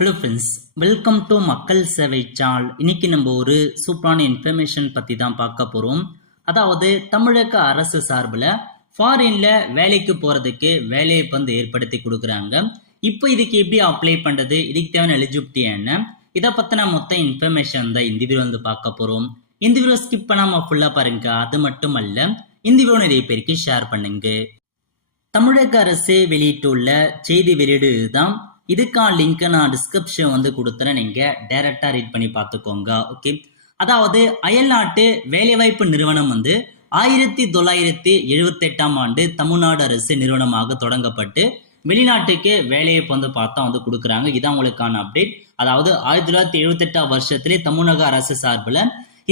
Hello friends, welcome to மக்கள் சேவை சால். இன்னைக்கு நம்ம ஒரு சூப்பரான இன்ஃபர்மேஷன் பற்றி தான் பார்க்க போகிறோம். அதாவது தமிழக அரசு சார்பில் ஃபாரின்ல வேலைக்கு போகிறதுக்கு வேலையை வந்து ஏற்படுத்தி கொடுக்குறாங்க. இப்போ இதுக்கு எப்படி அப்ளை பண்ணுறது, இதுக்கு தேவையான எலிஜிபிலிட்டி என்ன, இதை பற்றின மொத்த இன்ஃபர்மேஷன் தான் இந்த வீடியோ வந்து பார்க்க போகிறோம். இந்த வீடியோ ஸ்கிப் பண்ணாமல் ஃபுல்லாக பாருங்க. அது மட்டும் அல்ல, இந்த வீடியோ நிறைய பேருக்கு ஷேர் பண்ணுங்க. தமிழக அரசு வெளியிட்டுள்ள செய்தி வெளியீடு தான். இதுக்கான லிங்க் நான் டிஸ்கிரிப்ஷன் வந்து கொடுத்துறேன், நீங்க டைரக்டா ரீட் பண்ணி பார்த்துக்கோங்க. ஓகே, அதாவது அயல்நாட்டு வேலைவாய்ப்பு நிறுவனம் வந்து 1978ஆம் ஆண்டு தமிழ்நாடு அரசு நிறுவனமாக தொடங்கப்பட்டு வெளிநாட்டுக்கு வேலையை வந்து பார்த்தா வந்து கொடுக்குறாங்க. இதான் உங்களுக்கான அப்டேட். அதாவது 1978ஆம் வருஷத்திலே தமிழக அரசு சார்பில்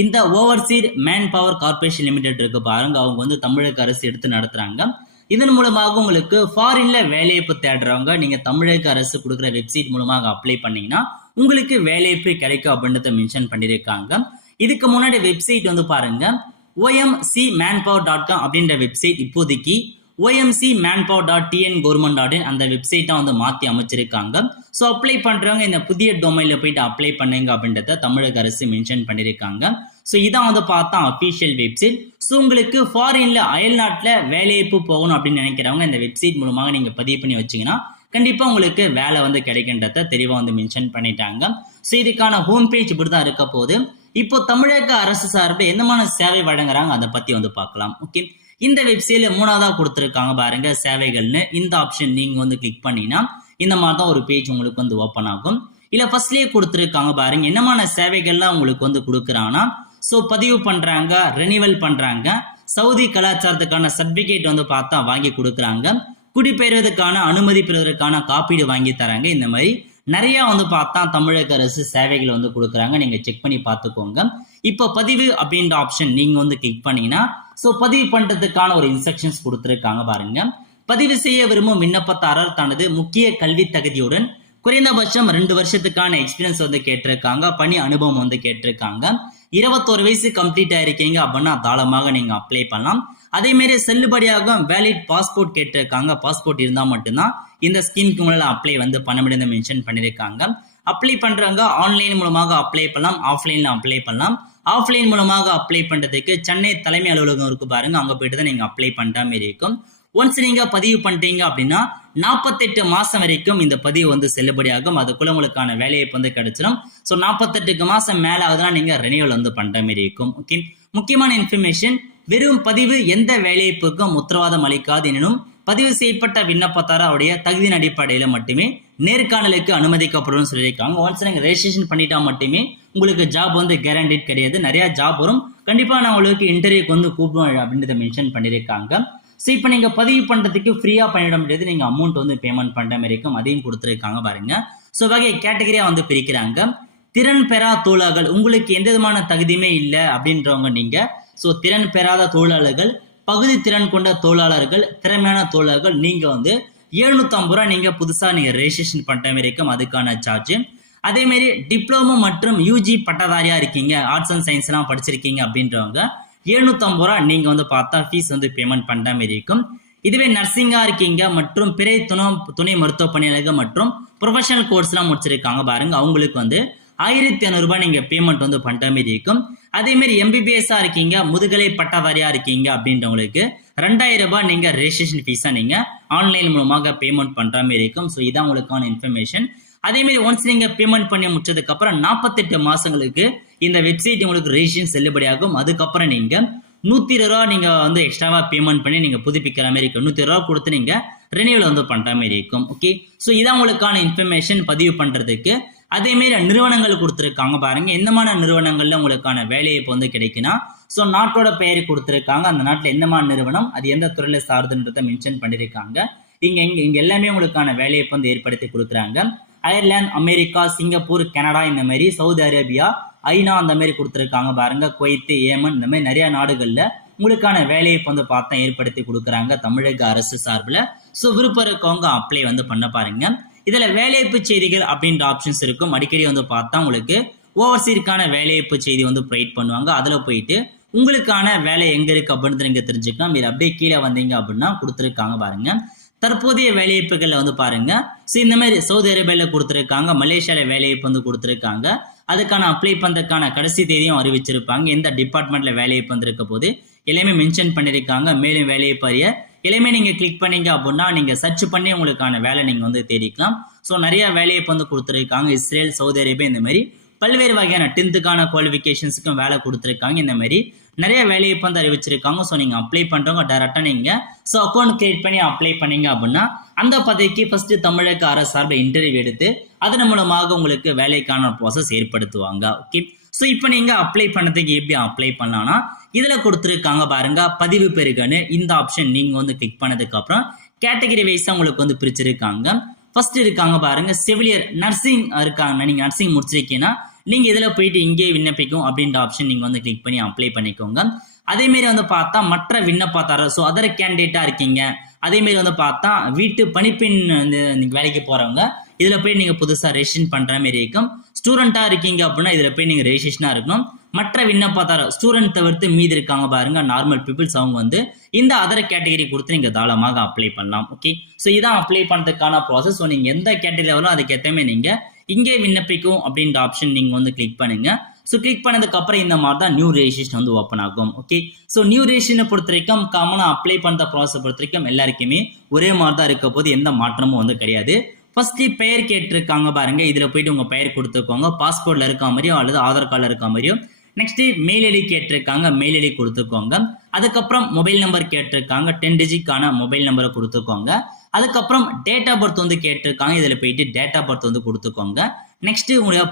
இந்த Overseas man power corporation limited இருக்கு பாருங்க, அவங்க வந்து தமிழக அரசு எடுத்து நடத்துறாங்க. இதன் மூலமாக உங்களுக்கு ஃபாரின்ல வேலைவாய்ப்பு தேடுறவங்க நீங்க தமிழக அரசு கொடுக்குற வெப்சைட் மூலமாக அப்ளை பண்ணீங்கன்னா உங்களுக்கு வேலைவாய்ப்பு கிடைக்கும் அப்படின்றத மென்ஷன் பண்ணியிருக்காங்க. இதுக்கு முன்னாடி வெப்சைட் வந்து பாருங்க, omcmanpower.com அப்படின்ற வெப்சைட் இப்போதைக்கு omcmanpower.tn-government.in அந்த வெப்சைட்டை வந்து மாற்றி அமைச்சிருக்காங்க. ஸோ அப்ளை பண்றவங்க இந்த புதிய டொமைன்ல போயிட்டு அப்ளை பண்ணுங்க அப்படின்றத தமிழக அரசு மென்ஷன் பண்ணியிருக்காங்க. ஸோ இதான் வந்து பார்த்தா அஃபிஷியல் வெப்சைட். ஸோ உங்களுக்கு ஃபாரின்ல அயல்நாட்டில் வேலைவாய்ப்பு போகணும் அப்படின்னு நினைக்கிறவங்க இந்த வெப்சைட் மூலமாக நீங்க பதிவு பண்ணி வச்சீங்கன்னா கண்டிப்பா உங்களுக்கு வேலை வந்து கிடைக்கின்றத தெளிவாக வந்து மென்ஷன் பண்ணிட்டாங்க. ஸோ இதுக்கான ஹோம் பேஜ் இப்படி தான் இருக்க போது. இப்போ தமிழக அரசு சார்பில் என்னமான சேவை வழங்குறாங்க அதை பத்தி வந்து பார்க்கலாம். ஓகே, இந்த வெப்சைட்ல மூணாவதா கொடுத்துருக்காங்க பாருங்க சேவைகள்னு. இந்த ஆப்ஷன் நீங்க வந்து கிளிக் பண்ணீங்கன்னா இந்த மாதிரி தான் ஒரு பேஜ் உங்களுக்கு வந்து ஓப்பன் ஆகும். இல்ல ஃபர்ஸ்ட்லயே கொடுத்துருக்காங்க பாருங்க என்னமான சேவைகள்லாம் உங்களுக்கு வந்து கொடுக்குறாங்கன்னா, ஸோ பதிவு பண்றாங்க, ரெனிவல் பண்றாங்க, சவுதி கலாச்சாரத்துக்கான சர்டிபிகேட் வந்து பார்த்தா வாங்கி கொடுக்குறாங்க, குடிபெயர்வதற்கான அனுமதி பெறுவதற்கான காப்பீடு வாங்கி தராங்க. இந்த மாதிரி நிறைய வந்து பார்த்தா தமிழக அரசு சேவைகள் வந்து கொடுக்குறாங்க. நீங்க செக் பண்ணி பார்த்துக்கோங்க. இப்போ பதிவு அப்படின்ற ஆப்ஷன் நீங்க வந்து கிளிக் பண்ணீங்கன்னா ஸோ பதிவு பண்றதுக்கான ஒரு இன்ஸ்ட்ரக்ஷன்ஸ் கொடுத்துருக்காங்க பாருங்க. பதிவு செய்ய விரும்பும் விண்ணப்பதாரர் தனது முக்கிய கல்வி தகுதியுடன் குறைந்தபட்சம் 2 வருஷத்துக்கான எக்ஸ்பீரியன்ஸ் வந்து கேட்டிருக்காங்க, பணி அனுபவம் வந்து கேட்டிருக்காங்க. 21 வயசு கம்ப்ளீட் ஆயிருக்கீங்க அப்படின்னா தாராளமாக நீங்க அப்ளை பண்ணலாம். அதே மாதிரி செல்லுபடியாக வேலிட் பாஸ்போர்ட் கேட்டிருக்காங்க. பாஸ்போர்ட் இருந்தா மட்டும்தான் இந்த ஸ்கீமுக்கு உங்களால் அப்ளை வந்து பண்ண முடியும் மென்ஷன் பண்ணியிருக்காங்க. அப்ளை பண்றவங்க ஆன்லைன் மூலமாக அப்ளை பண்ணலாம், ஆஃப்லைன்ல அப்ளை பண்ணலாம். ஆஃப்லைன் மூலமாக அப்ளை பண்றதுக்கு சென்னை தலைமை அலுவலகம் இருக்கு பாருங்க, அங்க போயிட்டு தான் நீங்க அப்ளை பண்ற மாதிரி இருக்கும். ஒன்ஸ் நீங்க பதிவு பண்ணிட்டீங்க அப்படின்னா 48 மாசம் வரைக்கும் இந்த பதிவு வந்து செல்லுபடியாகும். அதுக்குள்ள உங்களுக்கான வேலைவாய்ப்பு வந்து கிடைச்சிடும். ஸோ 48 மாசம் மேல ஆகுதுன்னா நீங்க ரெனியூவல் வந்து பண்ற மாதிரி இருக்கும். ஓகே, முக்கியமான இன்ஃபர்மேஷன், வெறும் பதிவு எந்த வேலைவாய்ப்புக்கும் உத்தரவாதம் அளிக்காது எனினும் பதிவு செய்யப்பட்ட விண்ணப்பதாரருடைய தகுதியின் அடிப்படையில மட்டுமே நேர்காணலுக்கு அனுமதிக்கப்படும் சொல்லியிருக்காங்க. ஒன்ஸ் நீங்க ரெஜிஸ்ட்ரேஷன் பண்ணிட்டா மட்டுமே உங்களுக்கு ஜாப் வந்து கேரண்டீட் கிடையாது. நிறைய ஜாப் வரும், கண்டிப்பா நான் உங்களுக்கு இன்டர்வியூக்கு வந்து கூப்பிடுவேன் அப்படின்றத மென்ஷன் பண்ணியிருக்காங்க. ஸோ இப்போ நீங்க பதிவு பண்றதுக்கு ஃப்ரீயா பண்ணிட முடியாது, நீங்க அமௌண்ட் வந்து பேமெண்ட் பண்ற மாதிரி இருக்கும். அதையும் கொடுத்துருக்காங்க பாருங்க. ஸோ வகை கேட்டகரியா வந்து பிரிக்கிறாங்க. திறன் பெறா தொழிலாளர்கள், உங்களுக்கு எந்த விதமான தகுதியுமே இல்லை அப்படின்றவங்க நீங்க. ஸோ திறன் பெறாத தொழிலாளர்கள், பகுதி திறன் கொண்ட தொழிலாளர்கள், திறமையான தொழிலாளர்கள் நீங்க வந்து 750 ரூபாய் நீங்க புதுசா நீங்க ரெஜிஸ்ட்ரேஷன் பண்ற மாதிரி இருக்கும். அதுக்கான சார்ஜ். அதே மாதிரி டிப்ளமோ மற்றும் யூஜி பட்டதாரியா இருக்கீங்க, ஆர்ட்ஸ் அண்ட் சயின்ஸ் எல்லாம் படிச்சிருக்கீங்க அப்படின்றவங்க 750 ரூபாய் நீங்க வந்து பார்த்தா ஃபீஸ் வந்து பேமெண்ட் பண்ற மாதிரி இருக்கும். இதுவே நர்சிங்கா இருக்கீங்க மற்றும் பிறை துணை மருத்துவ பணியாளர்கள் மற்றும் ப்ரொஃபஷனல் கோர்ஸ் எல்லாம் முடிச்சிருக்காங்க பாருங்க, அவங்களுக்கு வந்து 1500 ரூபாய் நீங்க பேமெண்ட் வந்து பண்ற மாதிரி இருக்கும். அதே மாதிரி எம்பிபிஎஸ் இருக்கீங்க, முதுகலை பட்டதாரியா இருக்கீங்க அப்படின்றவங்களுக்கு 2000 ரூபாய் நீங்க ரெஜிஸ்ட்ரேஷன் ஃபீஸா நீங்க ஆன்லைன் மூலமாக பேமெண்ட் பண்ற மாதிரி இருக்கும். ஸோ இதான் உங்களுக்கான இன்ஃபர்மேஷன். அதே மாதிரி ஒன்ஸ் நீங்க பேமெண்ட் பண்ணி முடிச்சதுக்கு அப்புறம் 48 மாசங்களுக்கு இந்த வெப்சைட் உங்களுக்கு ரெஜிஸ்ட்ரேஷன் செல்லுபடியாகும். அதுக்கப்புறம் நீங்க 120 ரூபா நீங்க வந்து எக்ஸ்ட்ராவா பேமெண்ட் பண்ணி நீங்க புதுப்பிக்கிற மாதிரி இருக்கும். 120 ரூபா கொடுத்து நீங்க ரெனியூவல் வந்து பண்ற மாதிரி இருக்கும். ஓகே, ஸோ இதான் உங்களுக்கான இன்ஃபர்மேஷன் பதிவு பண்றதுக்கு. அதே மாதிரி நிறுவனங்கள் கொடுத்துருக்காங்க பாருங்க, எந்தமான நிறுவனங்கள்ல உங்களுக்கான வேலைவாய்ப்பு வந்து கிடைக்குன்னா, ஸோ நாட்டோட பெயர் கொடுத்துருக்காங்க, அந்த நாட்டில் எந்தமான நிறுவனம், அது எந்த துறையில சார்ந்துன்றதை மென்ஷன் பண்ணியிருக்காங்க. இங்க எல்லாமே உங்களுக்கான வேலைவாய்ப்பு வந்து ஏற்படுத்தி கொடுக்குறாங்க. அயர்லாந்து, அமெரிக்கா, சிங்கப்பூர், கனடா, இந்த மாதிரி சவுதி அரேபியா, ஐநா அந்த மாதிரி கொடுத்துருக்காங்க பாருங்க, குவைத், ஏமன், இந்த மாதிரி நிறைய நாடுகள்ல உங்களுக்கான வேலைவாய்ப்பு வந்து பார்த்தா ஏற்படுத்தி கொடுக்குறாங்க தமிழக அரசு சார்பில். ஸோ விருப்பம் இருக்கவங்க அப்ளை வந்து பண்ண பாருங்க. இதுல வேலைவாய்ப்பு செய்திகள் அப்படின்ற ஆப்ஷன்ஸ் இருக்கும். அடிக்கடி வந்து பார்த்தா உங்களுக்கு ஓவர்சீஸ்க்கான வேலைவாய்ப்பு செய்தி வந்து ப்ரொவைட் பண்ணுவாங்க. அதுல போயிட்டு உங்களுக்கான வேலை எங்க இருக்கு அப்படின்னு நீங்க தெரிஞ்சுக்கலாம். இது அப்படியே கீழே வந்தீங்க அப்படின்னா கொடுத்துருக்காங்க பாருங்க, தற்போதைய வேலைவாய்ப்புகள்ல வந்து பாருங்க. ஸோ இந்த மாதிரி சவுதி அரேபியாவில் கொடுத்துருக்காங்க, மலேசியாவில் வேலைவாய்ப்பு வந்து கொடுத்துருக்காங்க. அதுக்கான அப்ளை பண்ணுறதுக்கான கடைசி தேதியும் அறிவிச்சிருப்பாங்க. எந்த டிபார்ட்மெண்ட்ல வேலைவாய்ப்பு வந்திருக்க போது எல்லாமே மென்ஷன் பண்ணியிருக்காங்க. மேலும் வேலைவாய்ப்பு அறிய எல்லாமே நீங்க கிளிக் பண்ணீங்க அப்படின்னா நீங்க சர்ச் பண்ணி உங்களுக்கான வேலை நீங்க வந்து தேடிக்கலாம். ஸோ நிறைய வேலைவாய்ப்பு வந்து கொடுத்துருக்காங்க. இஸ்ரேல், சவுதி அரேபியா இந்த மாதிரி பல்வேறு வகையான 10th குவாலிஃபிகேஷன்ஸுக்கும் வேலை கொடுத்துருக்காங்க. இந்த மாதிரி நிறைய வேலைவாய்ப்பு வந்து அறிவிச்சிருக்காங்க. ஸோ நீங்க அப்ளை பண்றவங்க டைரக்டா நீங்க ஸோ அக்கௌண்ட் கிரியேட் பண்ணி அப்ளை பண்ணீங்க அப்படின்னா அந்த பதவிக்கு ஃபர்ஸ்ட் தமிழக அரசு சார்பில் இன்டர்வியூ எடுத்து அதன் மூலமாக உங்களுக்கு வேலைக்கான ப்ராசஸ் ஏற்படுத்துவாங்க. ஓகே, ஸோ இப்போ நீங்க அப்ளை பண்ணதுக்கு எப்படி அப்ளை பண்ணலாம்னா இதுல கொடுத்துருக்காங்க பாருங்க, பதிவு பெருகன்னு இந்த ஆப்ஷன் நீங்க வந்து கிளிக் பண்ணதுக்கு அப்புறம் கேட்டகரி வைஸா உங்களுக்கு வந்து பிரிச்சிருக்காங்க. ஃபர்ஸ்ட் இருக்காங்க பாருங்க செவிலியர், நர்சிங் இருக்காங்க. நீங்க நர்சிங் முடிச்சிருக்கீங்கன்னா நீங்க இதுல போயிட்டு இங்கே விண்ணப்பிக்கும் அப்படின்ற ஆப்ஷன் நீங்க வந்து கிளிக் பண்ணி அப்ளை பண்ணிக்கோங்க. அதே மாதிரி வந்து பார்த்தா மற்ற விண்ணப்பதாரர், ஸோ அதர் கேண்டிடேட்டா இருக்கீங்க. அதே மாதிரி வந்து பார்த்தா வீட்டு பணிப்பெண் வேலைக்கு போறவங்க இதுல போய் நீங்க புதுசா ரெஜிஸ்ட்ரேஷன் பண்ற மாதிரி இருக்கும். ஸ்டூடெண்டா இருக்கீங்க அப்படின்னா இதுல போய் நீங்க ரெஜிஸ்ட்ரேஷனா இருக்கணும். மற்ற விண்ணப்பதாரர் ஸ்டூடெண்ட் தவிர்த்து மீதி இருக்காங்க பாருங்க நார்மல் பீப்புள்ஸ், அவங்க வந்து இந்த அதர் கேட்டகரி கொடுத்து நீங்க தாராளமாக அப்ளை பண்ணலாம். ஓகே, ஸோ இதான் அப்ளை பண்றதுக்கான ப்ராசஸ். ஸோ நீங்க எந்த கேட்டகரி வரும் அதுக்கு ஏற்றமே நீங்க இங்கே விண்ணப்பிக்கும் அப்படின்ற ஆப்ஷன் நீங்க வந்து கிளிக் பண்ணுங்க. ஸோ கிளிக் பண்ணதுக்கு அப்புறம் இந்த மாதிரி தான் நியூ ரெஜிஸ்ட்ரேஷன் வந்து ஓப்பன் ஆகும். ஓகே, ஸோ நியூ ரெஜிஸ்ட்ரேஷனை பொறுத்த வரைக்கும் காமனாக அப்ளை பண்ணுற ப்ராசஸ் பொறுத்த வரைக்கும் எல்லாருக்குமே ஒரே மாதிரி தான் இருக்க போது, எந்த மாற்றமும் வந்து கிடையாது. ஃபர்ஸ்ட் பெயர் கேட்டிருக்காங்க பாருங்க, இதுல போயிட்டு உங்க பெயர் கொடுத்துக்கோங்க. பாஸ்போர்ட்ல இருக்க மாதிரியோ அல்லது ஆதார் கார்டில் இருக்க மாதிரியோ. நெக்ஸ்ட் மெயில் ஐடி கேட்டிருக்காங்க, மெயில் ஐடி கொடுத்துக்கோங்க. அதுக்கப்புறம் மொபைல் நம்பர் கேட்டிருக்காங்க, 10 டிஜிட்கான மொபைல் நம்பரை கொடுத்துக்கோங்க. அதுக்கப்புறம் டேட் ஆஃப் பர்த் வந்து கேட்டிருக்காங்க, இதுல போயிட்டு டேட் ஆஃப் பர்த் வந்து கொடுத்துக்கோங்க. நெக்ஸ்ட் உங்களுடைய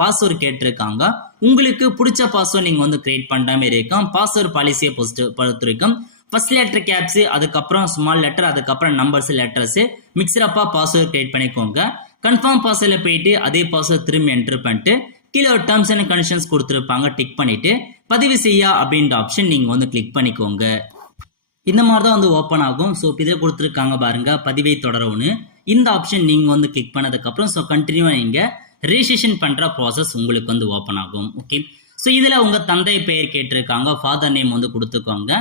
பாஸ்வேர்டு கேட்டிருக்காங்க. உங்களுக்கு பிடிச்ச பாஸ்வேர்டு நீங்க வந்து கிரியேட் பண்ற மாதிரி இருக்கும். பாஸ்வேர்டு பாலிசியை பொறுத்த வரைக்கும் ஃபர்ஸ்ட் லெட்டர் கேப்ஸ், அதுக்கப்புறம் ஸ்மால் லெட்டர், அதுக்கப்புறம் நம்பர்ஸ், லெட்டர்ஸ் மிக்சரப்பா பாஸ்வேர்டு கிரியேட் பண்ணிக்கோங்க. கன்ஃபார்ம் பாஸ்வேர்ட்ல போயிட்டு அதே பாஸ்வேர்டு திரும்பி என்டர் பண்ணிட்டு கீழே ஒரு டர்ம்ஸ் அண்ட் கண்டிஷன்ஸ் கொடுத்துருப்பாங்க, டிக் பண்ணிட்டு பதிவு செய்ய அப்படின்ற ஆப்ஷன் நீங்க வந்து கிளிக் பண்ணிக்கோங்க. இந்த மாதிரி தான் வந்து ஓப்பன் ஆகும். ஸோ இதில் கொடுத்துருக்காங்க பாருங்க பதிவை தொடரவுன்னு. இந்த ஆப்ஷன் நீங்க வந்து கிளிக் பண்ணதுக்கு அப்புறம் ஸோ கண்டினியூவா நீங்க ரெஜிஸ்ட்ரேஷன் பண்ற ப்ராசஸ் உங்களுக்கு வந்து ஓப்பன் ஆகும். ஓகே, ஸோ இதுல உங்க தந்தை பெயர் கேட்டிருக்காங்க, ஃபாதர் நேம் வந்து கொடுத்துக்கோங்க.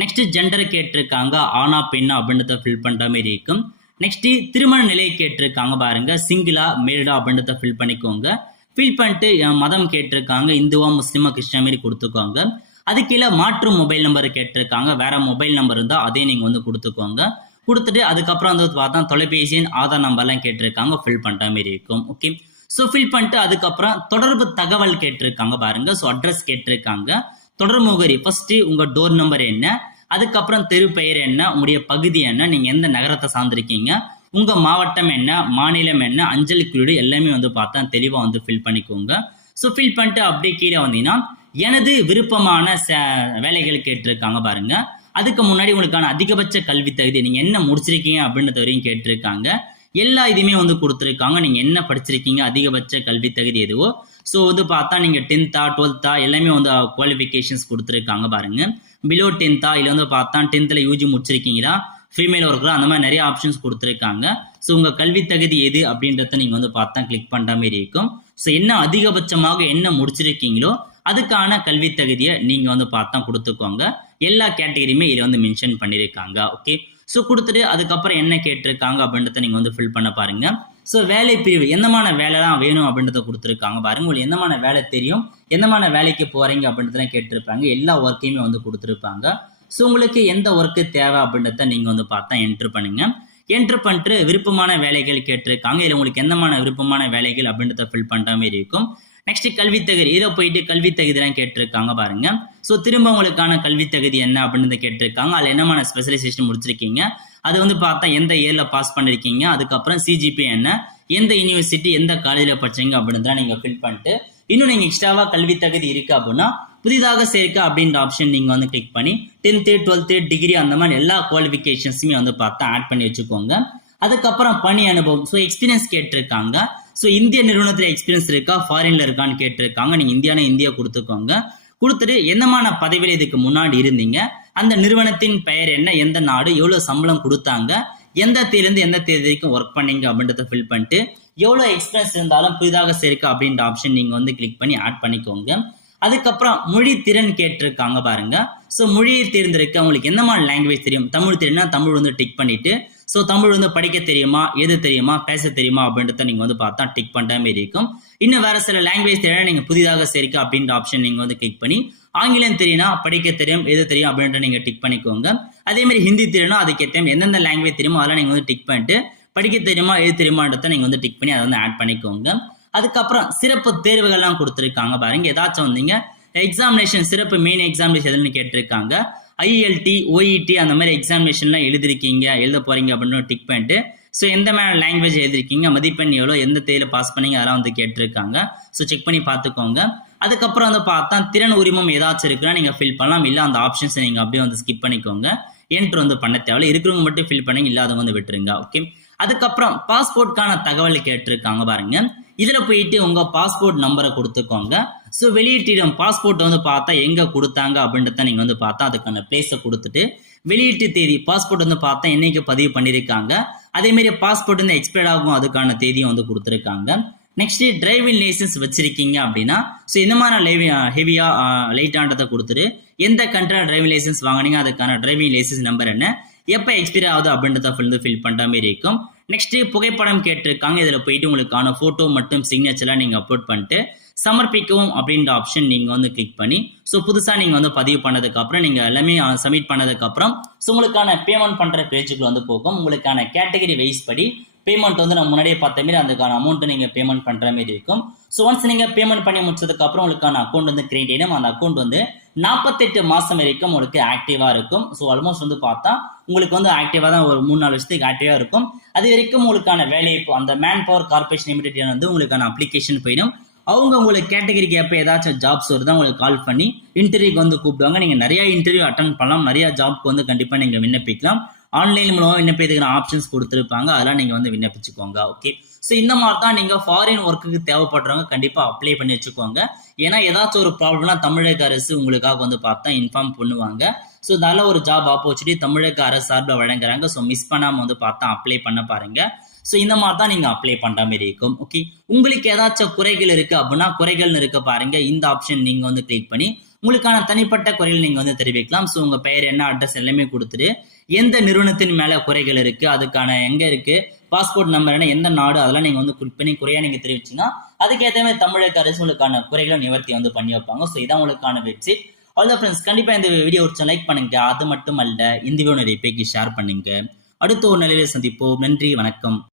நெக்ஸ்ட் ஜெண்டர் கேட்டிருக்காங்க, ஆனா பெண்ணா அப்படின்றத ஃபில் பண்ற மாதிரி இருக்கும். நெக்ஸ்ட் திருமண நிலையை கேட்டிருக்காங்க பாருங்க, சிங்கிளா மேரிடா அப்படின்றத ஃபில் பண்ணிக்கோங்க. ஃபில் பண்ணிட்டு மதம் கேட்டிருக்காங்க, இந்துவா முஸ்லிமா கிறிஸ்டியன் மாதிரி கொடுத்துக்கோங்க. அது கீழே மாற்று மொபைல் நம்பர் கேட்டிருக்காங்க, வேற மொபைல் நம்பர் இருந்தால் அதே நீங்க வந்து கொடுத்துக்கோங்க. கொடுத்துட்டு அதுக்கப்புறம் வந்து பார்த்தா தொலைபேசி எண், ஆதார் நம்பர்லாம் கேட்டிருக்காங்க, ஃபில் பண்ற மாதிரி இருக்கும். ஓகே, ஸோ ஃபில் பண்ணிட்டு அதுக்கப்புறம் தொடர்பு தகவல் கேட்டிருக்காங்க பாருங்க. ஸோ அட்ரஸ் கேட்டிருக்காங்க, தொடர் முகவரி ஃபர்ஸ்ட் உங்க டோர் நம்பர் என்ன, அதுக்கப்புறம் தெரு பெயர் என்ன, உங்களுடைய பகுதி என்ன, நீங்க எந்த நகரத்தை சார்ந்திருக்கீங்க, உங்க மாவட்டம் என்ன, மாநிலம் என்ன, அஞ்சல் குறியீடு எல்லாமே வந்து பார்த்தா தெளிவா வந்து ஃபில் பண்ணிக்கோங்க. ஸோ ஃபில் பண்ணிட்டு அப்படியே கீழே வந்தீங்கன்னா எனது விருப்பமான வேலைகள் கேட்டிருக்காங்க பாருங்க. அதுக்கு முன்னாடி உங்களுக்கான அதிகபட்ச கல்வி தகுதி நீங்க என்ன முடிச்சிருக்கீங்க அப்படின்றது வரையும் கேட்டிருக்காங்க. எல்லா இதுவுமே வந்து கொடுத்துருக்காங்க, நீங்க என்ன படிச்சிருக்கீங்க, அதிகபட்ச கல்வி தகுதி எதுவோ. ஸோ வந்து பார்த்தா நீங்க 10th 12th எல்லாமே வந்து குவாலிஃபிகேஷன்ஸ் கொடுத்துருக்காங்க பாருங்க. பிலோ 10th இல்லை வந்து பார்த்தா 10th யூஜி முடிச்சிருக்கீங்களா, ஃபீமேல் ஒர்க்கரா, அந்த மாதிரி நிறைய ஆப்ஷன்ஸ் கொடுத்துருக்காங்க. ஸோ உங்க கல்வி தகுதி எது அப்படின்றத நீங்க வந்து பார்த்தா கிளிக் பண்ற மாதிரி இருக்கும். ஸோ என்ன அதிகபட்சமாக என்ன முடிச்சிருக்கீங்களோ அதுக்கான கல்வி தகுதியை நீங்க வந்து பார்த்தா கொடுத்துக்கோங்க. எல்லா கேட்டகரியுமே இதில் வந்து மென்ஷன் பண்ணியிருக்காங்க. ஓகே, ஸோ கொடுத்துட்டு அதுக்கப்புறம் என்ன கேட்டிருக்காங்க அப்படின்றத நீங்க வந்து ஃபில் பண்ண பாருங்க. ஸோ வேலை பிரிவு எந்தமான வேலைலாம் வேணும் அப்படின்றத கொடுத்துருக்காங்க பாருங்க. உங்களுக்கு எந்தமான வேலை தெரியும், எந்தமான வேலைக்கு போறீங்க அப்படின்றதெல்லாம் கேட்டிருப்பாங்க. எல்லா ஒர்க்கையுமே வந்து கொடுத்துருப்பாங்க. ஸோ உங்களுக்கு எந்த ஒர்க்கு தேவை அப்படின்றத நீங்க வந்து பார்த்தா என்ட்ரு பண்ணுங்க. என்ட்ரு பண்ணிட்டு விருப்பமான வேலைகள் கேட்டிருக்காங்க. இதில் உங்களுக்கு எந்தமான விருப்பமான வேலைகள் அப்படின்றத ஃபில் பண்ற மாதிரி இருக்கும். நெக்ஸ்ட் கல்வி தகுதி, இதை போயிட்டு கல்வி தகுதிலாம் கேட்டிருக்காங்க பாருங்க. ஸோ திரும்ப உங்களுக்கான கல்வி தகுதி என்ன அப்படின்னு கேட்டிருக்காங்க. அதில் என்னமான ஸ்பெஷலைசேஷன் முடிச்சிருக்கீங்க, அது வந்து பார்த்தா எந்த இயர்ல பாஸ் பண்ணிருக்கீங்க, அதுக்கப்புறம் சிஜிபி என்ன, எந்த யூனிவர்சிட்டி எந்த காலேஜில் படிச்சீங்க அப்படின்றத நீங்க ஃபில் பண்ணிட்டு இன்னும் நீங்க எக்ஸ்ட்ராவா கல்வி தகுதி இருக்கு அப்படின்னா புதிதாக சேர்க்க அப்படின்ற ஆப்ஷன் நீங்க வந்து கிளிக் பண்ணி 10th 12th டிகிரி அந்த மாதிரி எல்லா குவாலிஃபிகேஷன்ஸுமே வந்து பார்த்தா ஆட் பண்ணி வச்சுக்கோங்க. அதுக்கப்புறம் பணி அனுபவம், ஸோ எக்ஸ்பீரியன்ஸ் கேட்டிருக்காங்க. ஸோ இந்திய நிறுவனத்தில் எக்ஸ்பீரியன்ஸ் இருக்கா, ஃபாரின்ல இருக்கான்னு கேட்டிருக்காங்க. நீங்க இந்தியா கொடுத்துக்கோங்க. கொடுத்துட்டு என்னமான பதவியில் இதுக்கு முன்னாடி இருந்தீங்க, அந்த நிறுவனத்தின் பெயர் என்ன, எந்த நாடு, எவ்வளவு சம்பளம் கொடுத்தாங்க, எந்த தேதியிலிருந்து எந்த தேதி வரைக்கும் ஒர்க் பண்ணீங்க அப்படின்றத ஃபில் பண்ணிட்டு எவ்வளவு எக்ஸ்பீரியன்ஸ் இருந்தாலும் புதிதாக சேர்க்க அப்படின்ற ஆப்ஷன் நீங்க வந்து கிளிக் பண்ணி ஆட் பண்ணிக்கோங்க. அதுக்கப்புறம் மொழி திறன் கேட்டிருக்காங்க பாருங்க. ஸோ மொழியை தேர்ந்தெடுக்க உங்களுக்கு எந்த மாதிரி லாங்குவேஜ் தெரியும், தமிழ் தெரியும்னா தமிழ் வந்து டிக் பண்ணிட்டு ஸோ தமிழ் வந்து படிக்க தெரியுமா, எழுத தெரியுமா, பேச தெரியுமா அப்படின்றத நீங்கள் வந்து பார்த்தா டிக் பண்ணுற மாதிரி இருக்கும். இன்னும் வேறு சில லாங்குவேஜ் தெரியும் நீங்கள் புதிதாக சேர்க்க அப்படின்ற ஆப்ஷன் நீங்கள் வந்து கிளிக் பண்ணி ஆங்கிலம் தெரியும்னா படிக்க தெரியும், எழுத தெரியும் அப்படின்ற நீங்கள் டிக் பண்ணிக்கோங்க. அதேமாதிரி ஹிந்தி தெரியும்னா அதுக்கேற்ற எந்தெந்த லாங்குவேஜ் தெரியுமோ அதெல்லாம் நீங்கள் வந்து டிக் பண்ணிட்டு படிக்க தெரியுமா, எழுத தெரியுமான்றதை நீங்கள் வந்து டிக் பண்ணி அதை வந்து ஆட் பண்ணிக்கோங்க. அதுக்கப்புறம் சிறப்பு தேர்வுகள்லாம் கொடுத்துருக்காங்க பாருங்க. ஏதாச்சும் வந்தீங்க எக்ஸாமினேஷன் சிறப்பு மெயின் எக்ஸாமினேஷன் எதுன்னு கேட்டிருக்காங்க. ஐஎல்டி, ஓஇடி அந்த மாதிரி எக்ஸாமினேஷன்லாம் எழுதிருக்கீங்க, எழுத போறீங்க அப்படின்னு டிக் பண்ணிட்டு ஸோ எந்த மாதிரி லாங்குவேஜ் எழுதிருக்கீங்க, மதிப்பெண் எவ்வளோ, எந்த தேதியில் பாஸ் பண்ணீங்க அதெல்லாம் வந்து கேட்டிருக்காங்க. ஸோ செக் பண்ணி பார்த்துக்கோங்க. அதுக்கப்புறம் வந்து பார்த்தா திறன் உரிமம் ஏதாச்சும் இருக்குன்னா நீங்கள் ஃபில் பண்ணலாம். இல்லை அந்த ஆப்ஷன்ஸை நீங்கள் அப்படியே வந்து ஸ்கிப் பண்ணிக்கோங்க. என்ட்ரு வந்து பண்ண தேவையில்லை. இருக்கிறவங்க மட்டும் ஃபில் பண்ணி இல்லாதவங்க வந்து விட்டுருங்க. ஓகே. அதுக்கப்புறம் பாஸ்போர்ட்கான தகவல் கேட்டிருக்காங்க பாருங்க. இதில் போயிட்டு உங்கள் பாஸ்போர்ட் நம்பரை கொடுத்துக்கோங்க. ஸோ வெளியீட்டிடம் பாஸ்போர்ட் வந்து பார்த்தா எங்கே கொடுத்தாங்க அப்படின்றத நீங்கள் வந்து பார்த்தா அதுக்கான பிளேஸை கொடுத்துட்டு வெளியீட்டு தேதி பாஸ்போர்ட் வந்து பார்த்தா என்னைக்கு பதிவு பண்ணியிருக்காங்க, அதேமாரி பாஸ்போர்ட் வந்து எக்ஸ்பயர்ட் ஆகும் அதுக்கான தேதியும் வந்து கொடுத்துருக்காங்க. நெக்ஸ்ட் டிரைவிங் லைசன்ஸ் வச்சிருக்கீங்க அப்படின்னா ஸோ இந்த மாதிரி ஹெவியா லைட்டான்றதை கொடுத்துட்டு எந்த கண்ட்ரியில் டிரைவிங் லைசன்ஸ் வாங்கினீங்க, அதுக்கான டிரைவிங் லைசன்ஸ் நம்பர் என்ன, எப்போ எக்ஸ்பைரி ஆகுது அப்படின்றத ஃபில் பண்ணுற மாதிரி இருக்கும். நெக்ஸ்ட் புகைப்படம் கேட்டிருக்காங்க. இதில் போயிட்டு உங்களுக்கான ஃபோட்டோ மற்றும் சிக்னேச்சர்லாம் நீங்கள் அப்லோட் பண்ணிட்டு சமர்ப்பிக்கவும் அப்படின்ற ஆப்ஷன் நீங்கள் வந்து கிளிக் பண்ணி ஸோ புதுசாக நீங்கள் வந்து பதிவு பண்ணதுக்கப்புறம் நீங்கள் எல்லாமே சப்மிட் பண்ணதுக்கப்புறம் ஸோ உங்களுக்கான பேமெண்ட் பண்ணுற பேஜுக்கு வந்து போகும். உங்களுக்கான கேட்டகரி வைஸ் படி பேமெண்ட் வந்து நம்ம முன்னாடியே பார்த்த மாரி அதுக்கான அமௌண்ட்டை நீங்கள் பேமெண்ட் பண்ணுற மாதிரி இருக்கும். ஸோ ஒன்ஸ் நீங்கள் பேமெண்ட் பண்ணி முடிச்சதுக்கப்புறம் உங்களுக்கான அக்கௌண்ட் வந்து கிரியேட் ஆகிடும். அந்த அக்கௌண்ட் வந்து 48 மாதம் வரைக்கும் உங்களுக்கு ஆக்டிவாக இருக்கும். ஸோ ஆல்மோஸ்ட் வந்து பார்த்தா உங்களுக்கு வந்து ஆக்டிவாக தான் ஒரு 3-4 வருஷத்துக்கு ஆக்டிவாக இருக்கும். அது வரைக்கும் உங்களுக்கான வேலைவாய்ப்பு அந்த மேன் பவர் கார்பரேஷன் லிமிடெட் வந்து உங்களுக்கான அப்ளிகேஷன் போயிடும். அவங்க உங்களுக்கு கேட்டகரிக்கு எப்போ ஏதாச்சும் ஜாப்ஸ் வருதா உங்களுக்கு கால் பண்ணி இன்டர்வியூக்கு வந்து கூப்பிடுவாங்க. நீங்கள் நிறைய இன்டர்வியூ அட்டன் பண்ணலாம், நிறைய ஜாப்க்கு வந்து கண்டிப்பாக நீங்கள் விண்ணப்பிக்கலாம். ஆன்லைன் மூலமாக விண்ணப்பிக்கிற ஆப்ஷன்ஸ் கொடுத்துருப்பாங்க, அதெல்லாம் நீங்கள் வந்து விண்ணப்பிச்சுக்கோங்க. ஓகே. ஸோ இந்த மாதிரி தான் நீங்கள் ஃபாரின் ஒர்க்குக்கு தேவைப்படுறவங்க கண்டிப்பாக அப்ளை பண்ணி வச்சுக்கோங்க. ஏன்னா ஏதாச்சும் ஒரு ப்ராப்ளம்னா தமிழக அரசு உங்களுக்காக வந்து பார்த்தா இன்ஃபார்ம் பண்ணுவாங்க. ஸோ நல்ல ஒரு ஜாப் ஆப்பர்ச்சுனிட்டி தமிழக அரசு சார்பில் வழங்குறாங்க. ஸோ மிஸ் பண்ணாமல் வந்து பார்த்தா அப்ளை பண்ண பாருங்க. ஸோ இந்த மாதிரி தான் நீங்கள் அப்ளை பண்ணுற மாதிரி இருக்கும். ஓகே. உங்களுக்கு ஏதாச்சும் குறைகள் இருக்குது அப்படின்னா குறைகள்னு இருக்க பாருங்க. இந்த ஆப்ஷன் நீங்கள் வந்து கிளிக் பண்ணி உங்களுக்கான தனிப்பட்ட குறைகள் நீங்கள் வந்து தெரிவிக்கலாம். ஸோ உங்கள் பெயர் என்ன, அட்ரஸ் எல்லாமே கொடுத்துட்டு எந்த நிறுவனத்தின் மேலே குறைகள் இருக்குது, அதுக்கான எங்கே இருக்குது, பாஸ்போர்ட் நம்பர் என்ன, எந்த நாடு, அதெல்லாம் நீங்கள் வந்து கிளிக் பண்ணி குறையாக நீங்கள் தெரிவிச்சிங்கன்னா அதுக்கேற்ற மாதிரி தமிழக அரசு உங்களுக்கான குறைகளை நிவர்த்தி வந்து பண்ணி வைப்பாங்க. ஸோ இதான் உங்களுக்கான வெப்சைட். அவ்வளோ ஃப்ரெண்ட்ஸ், கண்டிப்பாக இந்த வீடியோ ஒரு லைக் பண்ணுங்க. அது மட்டும் அல்ல இந்த வீடியோ நிறைய பேருக்கு ஷேர் பண்ணுங்க. அடுத்த ஒரு நிலையில சந்திப்போம். நன்றி, வணக்கம்.